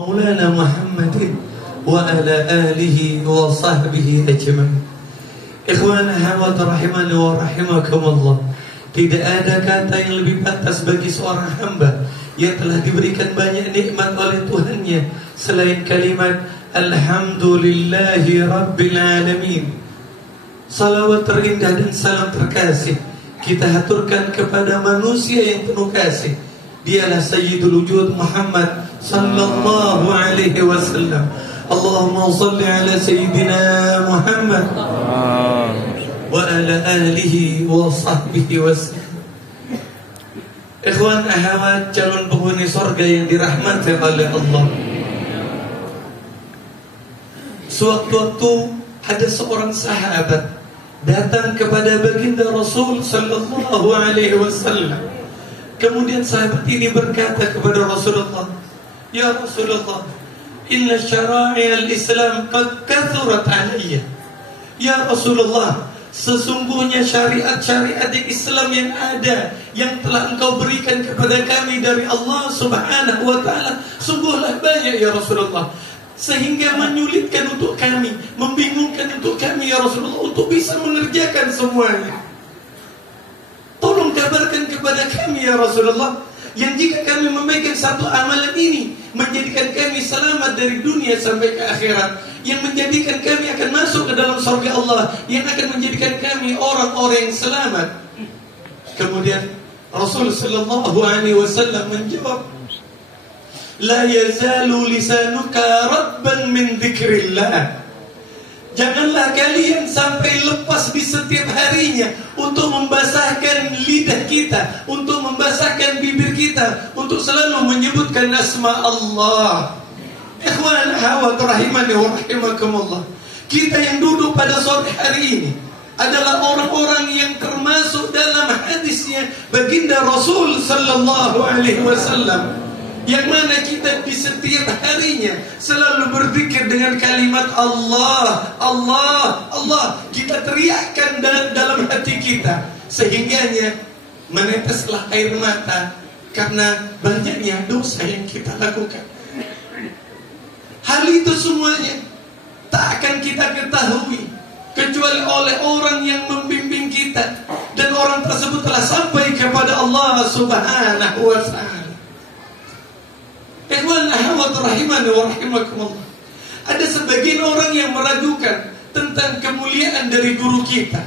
مولانا محمد وعلى آله وصحبه أجمعين. Ikhwana hawat rahimani wa rahimakumullah. Tidak ada kata yang lebih pantas bagi seorang hamba yang telah diberikan banyak nikmat oleh Tuhannya selain kalimat Alhamdulillahi Rabbil Alamin. Salawat terindah dan salam terkasih kita haturkan kepada manusia yang penuh kasih. Dialah Sayyidul Wujud Muhammad sallallahu alaihi wasallam. Allahumma salli ala Sayyidina Muhammad wa ala alihi wa sahbihi wasallam. Ikhwan ahwat calon penghuni surga yang dirahmati oleh Allah. Sewaktu-waktu ada seorang sahabat datang kepada baginda Rasul sallallahu alaihi wasallam. Kemudian sahabat ini berkata kepada Rasulullah, "Ya Rasulullah, inna syara'i al-Islam qad kathurat alayya." Ya Rasulullah, sesungguhnya syariat-syariat Islam yang ada yang telah engkau berikan kepada kami dari Allah Subhanahu wa ta'ala sungguhlah banyak ya Rasulullah, sehingga menyulitkan untuk kami, membingungkan untuk kami ya Rasulullah untuk bisa mengerjakan semuanya. Tolong kabarkan kepada kami ya Rasulullah, yang jika kami memegang satu amalan ini menjadikan kami selamat dari dunia sampai ke akhirat, yang menjadikan kami akan masuk ke dalam surga Allah, yang akan menjadikan kami orang-orang yang selamat. Kemudian Rasul sallallahu alaihi wasallam menjawab, "La yazalu lisanuka rabban min dzikrillah." Janganlah kalian sampai lepas di setiap harinya untuk membasahkan lidah kita, untuk membasahkan bibir kita, untuk selalu menyebutkan asma Allah. Ikhwan hawat rahimani wa rahimakumullah. Kita yang duduk pada sore hari ini adalah orang-orang yang termasuk dalam hadisnya baginda Rasul sallallahu alaihi wasallam, yang mana kita di setiap harinya selalu berzikir dengan kalimat Allah, Allah, Allah. Kita teriakkan dalam hati kita, sehingganya meneteslah air mata karena banyaknya dosa yang kita lakukan. Hal itu semuanya tak akan kita ketahui kecuali oleh orang yang membimbing kita, dan orang tersebut telah sampai kepada Allah Subhanahu wa ta'ala. Ikhwan ahwat rahimani wa rahimakumullah. Ada sebagian orang yang meragukan tentang kemuliaan dari guru kita.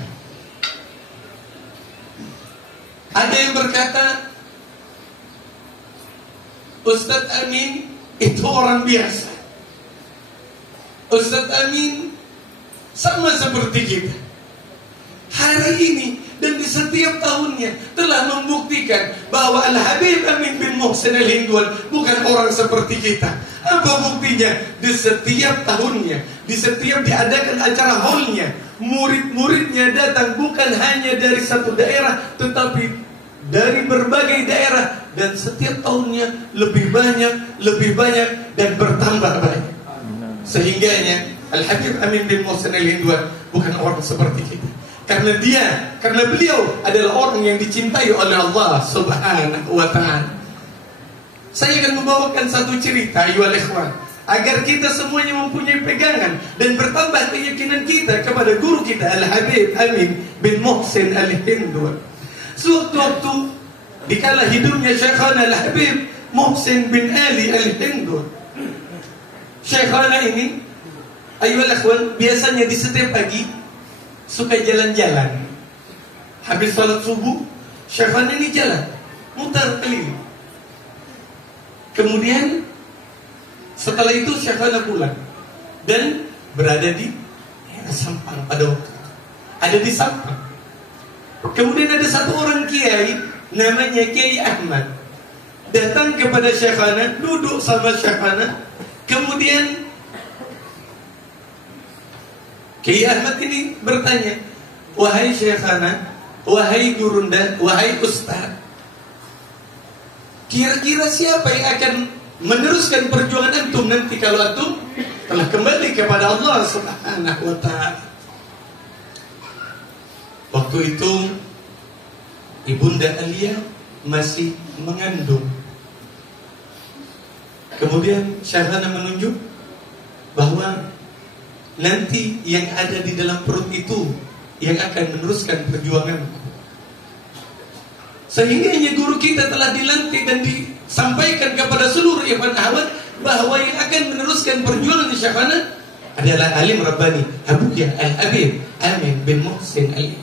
Ada yang berkata, Ustadz Amin itu orang biasa. Ustadz Amin sama seperti kita. Hari ini dan di setiap tahunnya telah membuktikan bahwa Al-Habib Amin bin Muhsin Al-Hindwan bukan orang seperti kita. Apa buktinya? Di setiap tahunnya, di setiap diadakan acara haulnya, murid-muridnya datang bukan hanya dari satu daerah, tetapi dari berbagai daerah, dan setiap tahunnya lebih banyak dan bertambah banyak. Sehingganya Al-Habib Amin bin Muhsin Al-Hindwan bukan orang seperti kita. Karena beliau adalah orang yang dicintai oleh Allah Subhanahu wa ta'ala. Saya akan membawakan satu cerita ayyuhal ikhwan, agar kita semuanya mempunyai pegangan dan bertambah keyakinan kita kepada guru kita Al-Habib Amin bin Muhsin Al-Hindwan. Sewaktu-waktu dikala hidupnya Syekhana Al-Habib Muhsin bin Ali Al-Hindwan, Syekhana ini ayyuhal ikhwan biasanya di setiap pagi suka jalan-jalan. Habis salat subuh, Syekhana ini jalan, mutar keliling. Kemudian setelah itu Syekhana pulang dan berada di Sampang pada waktu itu. Ada di Sampang. Kemudian ada satu orang kiai namanya Kiai Ahmad datang kepada Syekhana, duduk sama Syekhana. Kemudian Kiai Ahmad ini bertanya, "Wahai Syekhana, wahai gurunda, wahai ustaz, kira-kira siapa yang akan meneruskan perjuangan antum nanti kalau antum telah kembali kepada Allah Subhanahu wa ta'ala?" Waktu itu Ibunda Alia masih mengandung. Kemudian Syekhana menunjuk bahwa nanti yang ada di dalam perut itu yang akan meneruskan perjuanganku. Sehingga guru kita telah dilantik dan disampaikan kepada seluruh ikhwan ahwat bahwa yang akan meneruskan perjuangan Syekhana adalah alim Rabbani Abuya Al-Habib Amin bin Muhsin Al.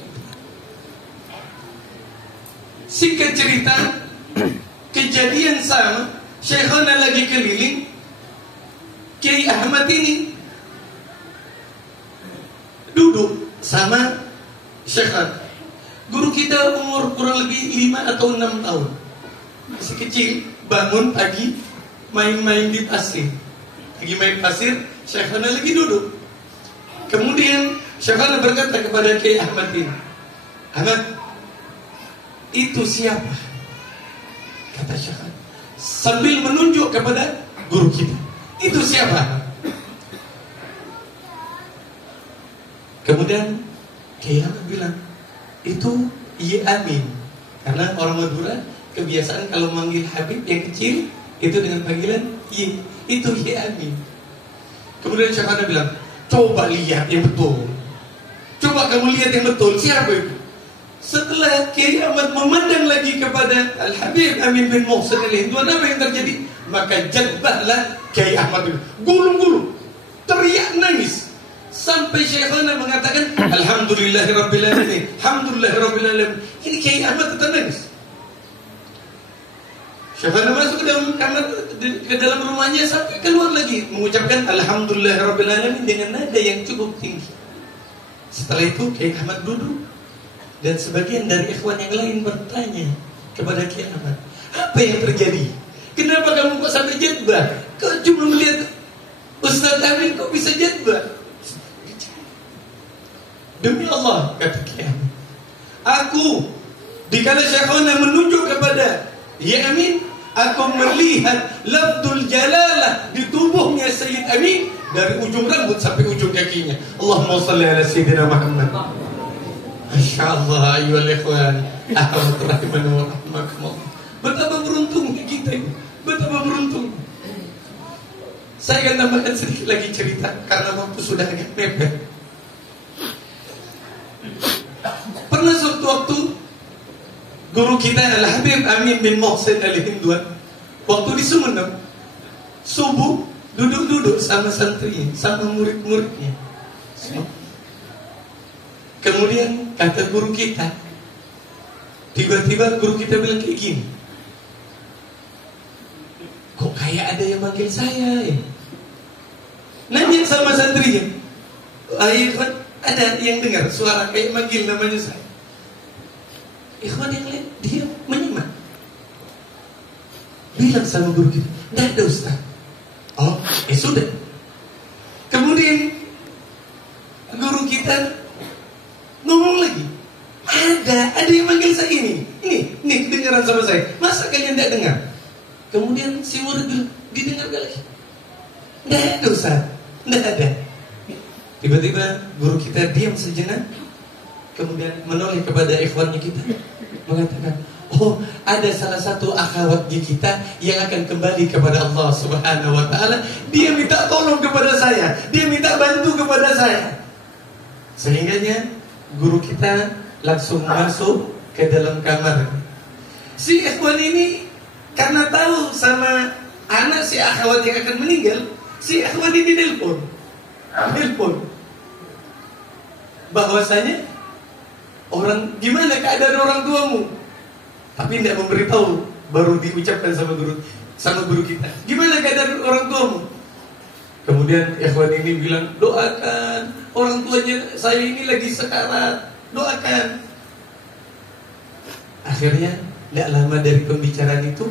Singkat cerita, kejadian sama, Syekhana lagi keliling, Kiai Ahmad ini duduk sama Syekhana. Guru kita umur kurang lebih 5 atau 6 tahun, masih kecil, bangun pagi main-main di pasir. Lagi main pasir, Syekhana lagi duduk. Kemudian Syekhana berkata kepada Kiai Ahmad ini, Ahmad, itu siapa? Kata Syekhana sambil menunjuk kepada guru kita, itu siapa? Kemudian Kiai Ahmad bilang, itu Ye Amin. Karena orang Madura kebiasaan kalau manggil Habib yang kecil itu dengan panggilan Ye, itu Ye Amin. Kemudian Syekhana bilang, coba lihat yang betul, coba kamu lihat yang betul, siapa itu? Setelah Kiai Ahmad memandang lagi kepada Al-Habib Amin bin Muhsin Al-Hindwan, apa yang terjadi? Maka jadbahlah Kiai Ahmad itu, gulung-gulung, teriak nangis. Sampai Syekhana mengatakan Alhamdulillahirabbil alamin, Alhamdulillahirabbil alamin. Ini Kiai Ahmad tetap nangis. Syekhana masuk ke dalam kamar, ke dalam rumahnya, sampai keluar lagi mengucapkan Alhamdulillahirabbil alamin dengan nada yang cukup tinggi. Setelah itu Kiai Ahmad duduk, dan sebagian dari ikhwan yang lain bertanya kepada Kiai Ahmad, apa yang terjadi? Kenapa kamu kok sampai jadbah? Kau cuma melihat Ustaz Amin kok bisa jadbah? Demi Allah, kata Kiai Ahmad, aku dikala Syekhana menunjuk kepada Ya Amin, aku melihat lafdul jalalah di tubuhnya Sayyid Amin dari ujung rambut sampai ujung kakinya. Allahumma salli ala Sayyidina Muhammad. Masya Allah, ayyuhal ikhwan, ahmad rahimana wa rahmakumullah. Betapa beruntungnya kita ini, betapa beruntung. Saya akan tambahkan sedikit lagi cerita karena waktu sudah agak mepet. Pernah suatu waktu guru kita Al-Habib Amin bin Muhsin Al-Hindwan, waktu di Sumeneb, subuh duduk-duduk sama santrinya, sama murid-muridnya. Kemudian kata guru kita, tiba-tiba guru kita bilang kayak gini, kok kayak ada yang manggil saya ya? Nanya sama santrinya, ikhwan, ada yang dengar suara kayak manggil namanya saya? Ikhwan yang lain dia menyimak. Bilang sama guru kita, tidak ada Ustaz. Oh, sudah. Kemudian guru kita ngomong lagi, ada yang manggil saya ini kedengaran sama saya. Masa kalian tidak dengar? Kemudian si murid bilang, didengar lagi. Tidak ada Ustaz, tidak ada. Tiba-tiba guru kita diam sejenak, kemudian menoleh kepada ikhwannya kita, mengatakan, oh, ada salah satu akhwatnya kita yang akan kembali kepada Allah Subhanahu wa ta'ala. Dia minta tolong kepada saya, dia minta bantu kepada saya. Sehingganya guru kita langsung masuk ke dalam kamar. Si ikhwan ini karena tahu sama anak si akhwat yang akan meninggal, si ikhwan ini nelpon bahwasanya orang, gimana keadaan orang tuamu? Tapi tidak memberitahu, baru diucapkan sama guru kita, gimana keadaan orang tuamu? Kemudian ikhwan ini bilang, doakan, orang tuanya saya ini lagi sekarat, doakan. Akhirnya tidak lama dari pembicaraan itu,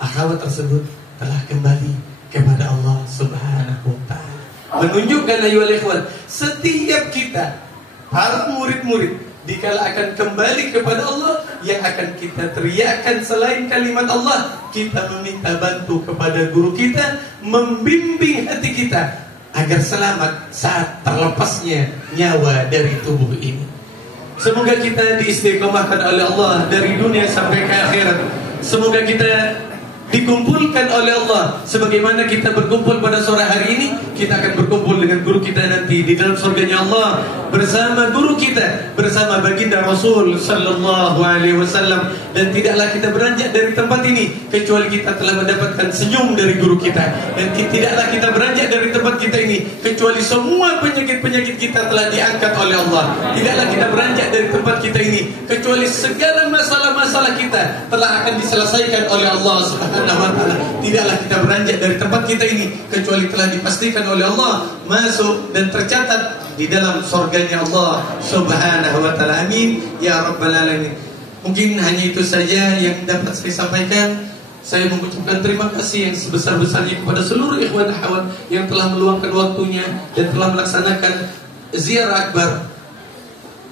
akhwat tersebut telah kembali kepada Allah Subhanahu wa ta'ala. Menunjukkan ayyuhal ikhwan, setiap kita para murid-murid dikala akan kembali kepada Allah, yang akan kita teriakkan selain kalimat Allah, kita meminta bantu kepada guru kita, membimbing hati kita agar selamat saat terlepasnya nyawa dari tubuh ini. Semoga kita diistiqomahkan oleh Allah dari dunia sampai ke akhirat. Semoga kita dikumpulkan oleh Allah. Sebagaimana kita berkumpul pada sore hari ini, kita akan berkumpul dengan guru kita nanti di dalam surganya Allah, bersama guru kita, bersama baginda Rasul sallallahu alaihi wasallam. Dan tidaklah kita beranjak dari tempat ini kecuali kita telah mendapatkan senyum dari guru kita. Dan tidaklah kita beranjak dari tempat kita ini kecuali semua penyakit-penyakit kita telah diangkat oleh Allah. Tidaklah kita beranjak dari tempat kita ini kecuali segala masalah-masalah kita telah akan diselesaikan oleh Allah Subhanahu wa taala. Tidaklah kita beranjak dari tempat kita ini kecuali telah dipastikan oleh Allah masuk dan tercatat di dalam surganya Allah Subhanahu wa taala. Amin ya rabbal alamin. Mungkin hanya itu saja yang dapat saya sampaikan. Saya mengucapkan terima kasih yang sebesar-besarnya kepada seluruh ikhwan akhwat yang telah meluangkan waktunya dan telah melaksanakan ziarah akbar.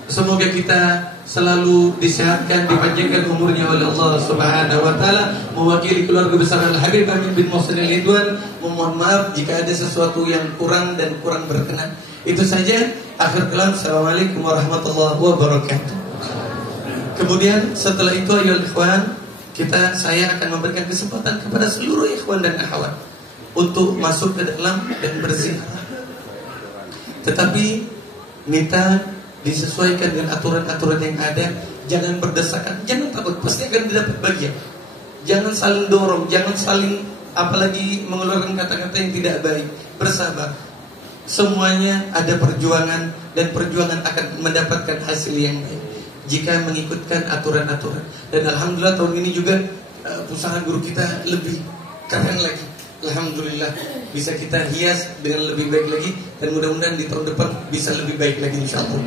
Semoga kita selalu disehatkan, dipanjangkan umurnya oleh Allah Subhanahu wa taala. Mewakili keluarga besar Al-Habib Amin bin Muhsin Al-Ridwan, memohon maaf jika ada sesuatu yang kurang dan kurang berkenan. Itu saja. Akhir kalam. Assalamualaikum warahmatullahi wabarakatuh. Kemudian setelah itu ayolah ikhwan, saya akan memberikan kesempatan kepada seluruh ikhwan dan akhwat untuk masuk ke dalam dan berziarah. Tetapi minta disesuaikan dengan aturan-aturan yang ada. Jangan berdesakan, jangan takut, pasti akan didapat bagian. Jangan saling dorong, jangan saling apalagi mengeluarkan kata-kata yang tidak baik. Bersabar. Semuanya ada perjuangan, dan perjuangan akan mendapatkan hasil yang baik jika mengikutkan aturan-aturan. Dan alhamdulillah tahun ini juga usaha guru kita lebih keren lagi. Alhamdulillah bisa kita hias dengan lebih baik lagi, dan mudah-mudahan di tahun depan bisa lebih baik lagi insyaallah.